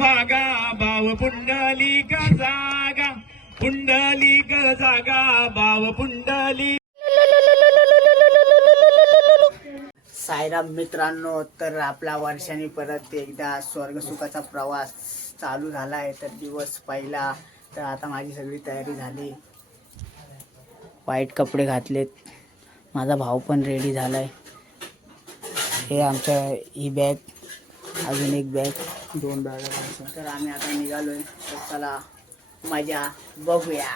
चंद्रभागा भाव पुंडलिक जागा पुंडलिक जागा भाव पुंडलिक. साईराम मित्रांनो, तर आपला वर्षांनी परत एकदा स्वर्गसुखाचा प्रवास चालू झाला आहे. तर दिवस पहिला, तर आता माझी सगळी तयारी झाली, व्हाईट कपडे घातलेत, माझा भाऊ पण रेडी झाला आहे. हे आमच्या ही बॅग, अजून एक बॅग, 2 बॅगा. तर आम्ही आता निघालो आहे. तर चला मजा बघूया.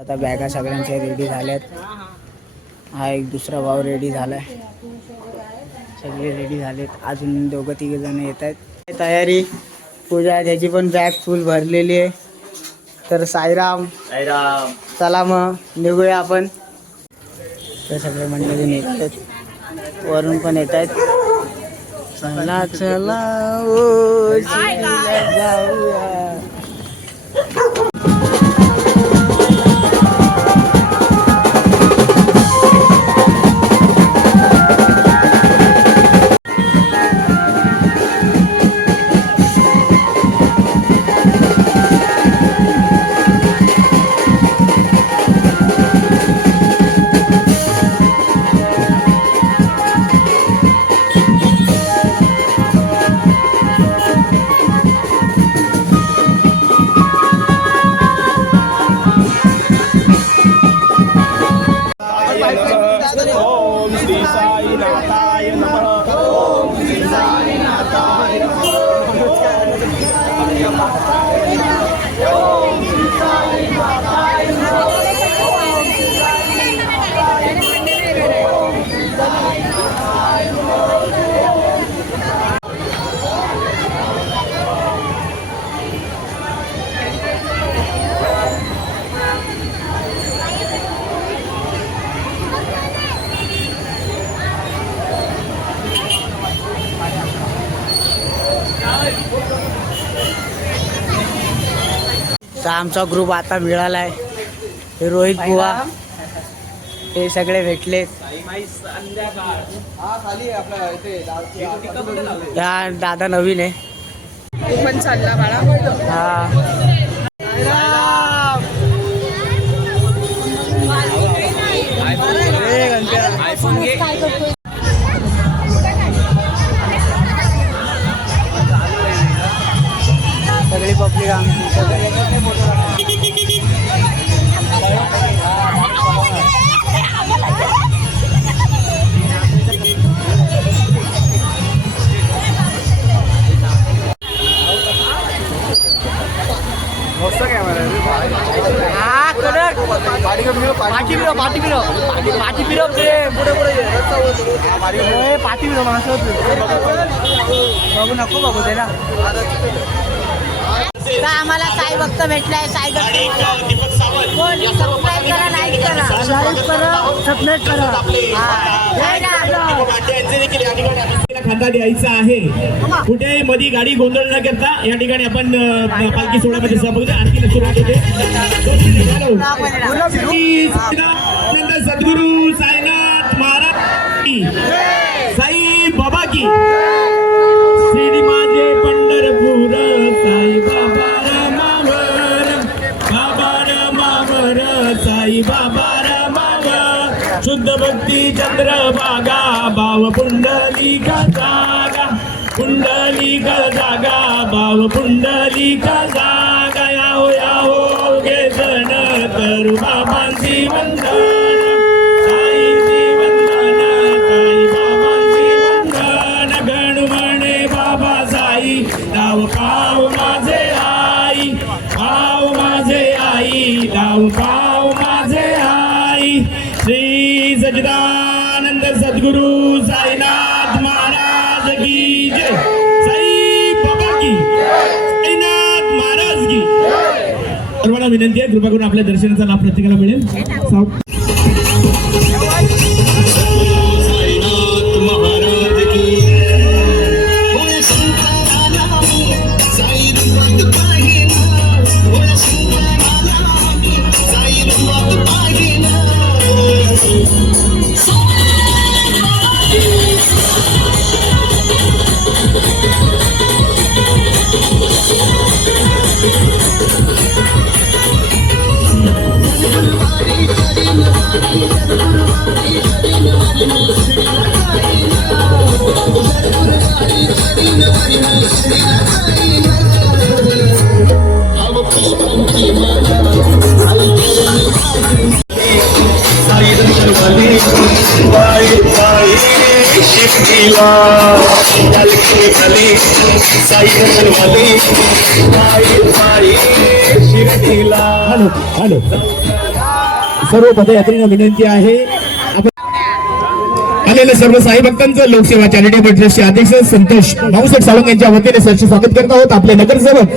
आता बॅगा सगळ्यांच्या रेडी झाल्यात. हा एक दुसरा भाऊ रेडी झालाय, सगळे रेडी झालेत. अजून 2-3 जण येत आहेत. तयारी पूजा त्याची पण बॅग फुल भरलेली आहे. तर साईराम साईराम, चला मग निघूया आपण. तर सगळे मंडळी येत आहेत, वरून पण येत आहेत. चला चला ओ जाऊया. ओम श्री साईनाथाय नमः. ओम श्री साईनाथाय नमः. ओम श्री साईनाथाय नमः. तर आमचा ग्रुप आता मिळाला आहे. हे रोहित बुवा, हे सगळे भेटले. हा दादा नवीन आहे. पण चालला बाळा. हा सगळी पब्लिक बघू नको बघू दे ना. आम्हाला साई भक्त भेटलाय. साई सबस्क्राईब करा, लाईक करा, सबस्क्राईब करा. खांदा द्यायचा आहे. कुठे मध्ये गाडी गोंधळ न करता या ठिकाणी आपण पालखी सोहळ्यामध्ये सहभागी आरतीला सुरुवात होते. सद्गुरु साईनाथ महाराज, साई बाबा की, श्री माझे पंढरपूर, साई बाबा रमावर, बाबा रमावर, साई बाबा रमावर. शुद्ध भक्ती चंद्रभागा भाव पुंडलिक जागा पुंडलिक जागा भाव पुंडलिक जागा. याहो याहो अवघे जण करू बाबांची वंदन, साईंची वंदन, साई बाबांची वंदन. गणू म्हणे बाबा साई, नाव पाव माझे सर्वांना विनंती आहे, कृपा करून आपल्या दर्शनाचा लाभ प्रत्येकाला मिळेल. हॅलो हॅलो, सर्व पदयात्रींना विनंती आहे, आलेल्या सर्व साई भक्तांचं लोकसेवा चॅरिटेबल ट्रस्टचे अध्यक्ष संतोष भाऊसाहेब सावंत यांच्या वतीने सरचे स्वागत करत आहोत. आपले नगरसेवक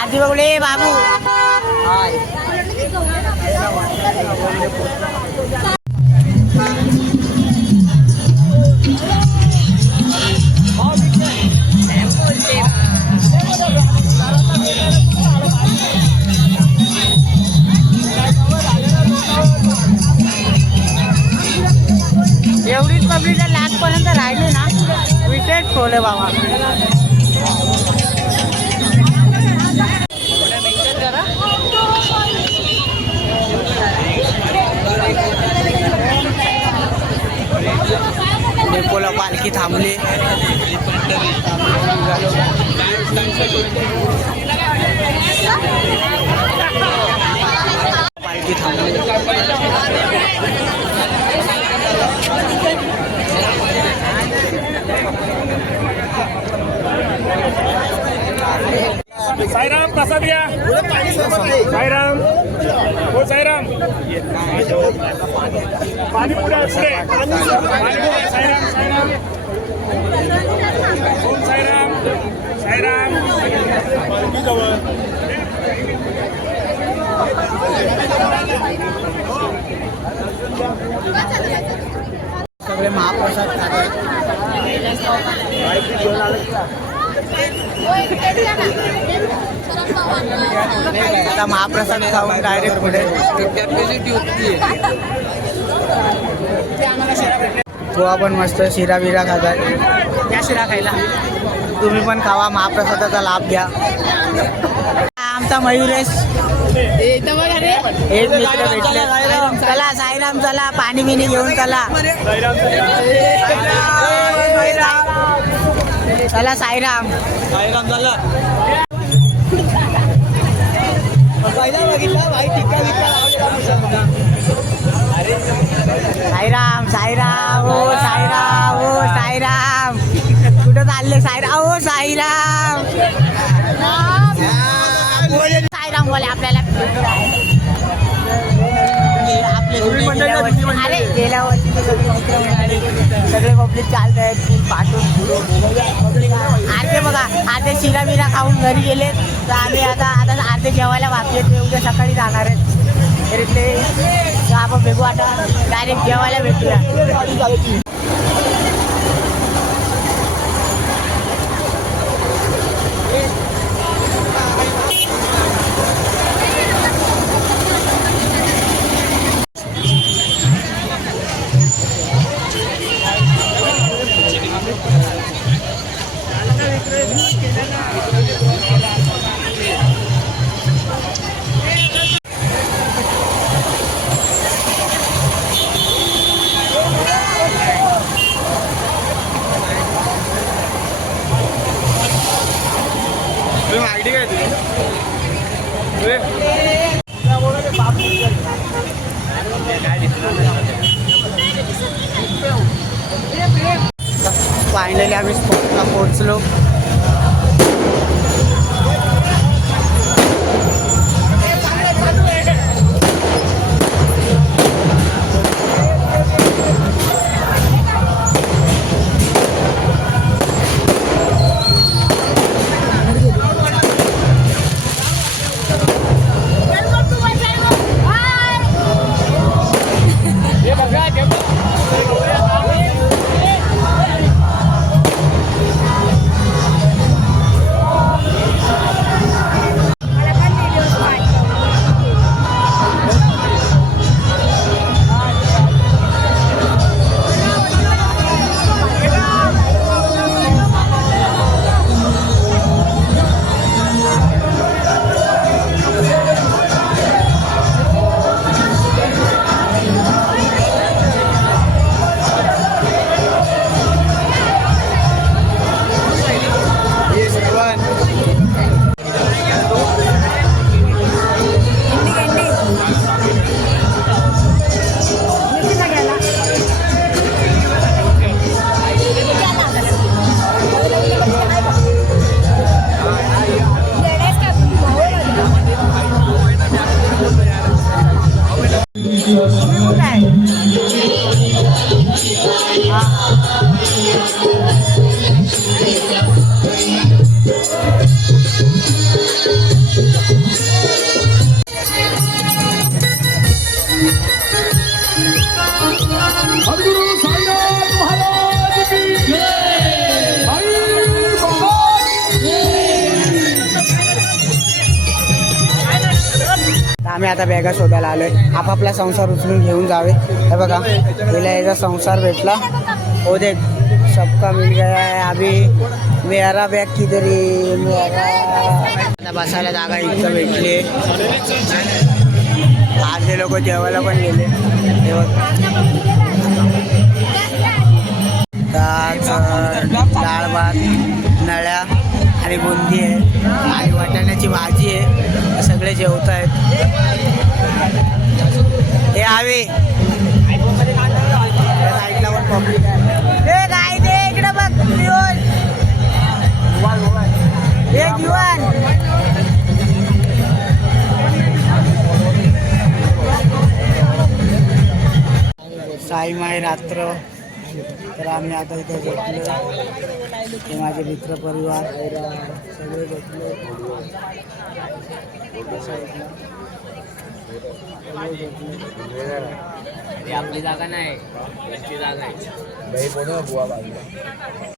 आधी बघले बाबू एवढीच पब्लिक लास्ट पर्यंत राहिली ना, विकेट ठेवले बाबा. डेपोला पालखी थांबली. पालखी थांबली. साईराम प्रसाद या. साईराम हो साईराम पाणी पुढे असते. साईराम साईराम ओम साईराम साईराम सगळे महाप्रसाद खाते. घेऊन आलं आता महाप्रसाद खाऊन डायरेक्ट पुढे गोवा पण मस्त शिरा बिरा खातात. या शिरा खायला तुम्ही पण खावा, महाप्रसादाचा लाभ घ्या. आमचा मयुरेश एक मित्र भेटले. चला साईराम, चला पाणी बिणी घेऊन चला. चला साईराम. साईराम साईराम ओ साईराम ओ साईराम. कुठं चालले साईराम ओ साईराम. साईराम बोले आपल्याला अरे गेल्या वर्षी सगळे पब्लिक चालत आहेत पाठवून. अर्धे बघा, अर्धे शिरा बिरा खाऊन घरी गेले. तर आम्ही आता अर्धे जेवायला बाकी आहेत. उद्या सकाळी जाणार आहेत. तर इथले आपण भेटू, आता डायरेक्ट जेवायला भेटूया. आयडी काय तुझी? फायनली आम्ही स्पॉटला पोहोचलो. आम्ही आता बॅगा शोधायला आलोय. आपापला संसार उचलून घेऊन जावे. हे बघा, पहिला याचा संसार भेटला. हो देख, सबका मिल गया है. अभी मेरा बॅग किधरी मेरा. आता बसायला जागा इथं भेटली. अर्धे लोक जेवायला पण गेले. डाळ भात, नळ्या आणि बुंदी आहे आणि वाटाण्याची भाजी आहे. सगळे जेवत आहेत. हे हवे साईडला पण पब्लिक आहे. काय ते इकडे बघ, हे जीवन साई माई रात्र. तर आम्ही आता इथे झोपलो. हे माझे मित्र परिवार सगळे झोपले. आपली जागा नाही, जागा आहे.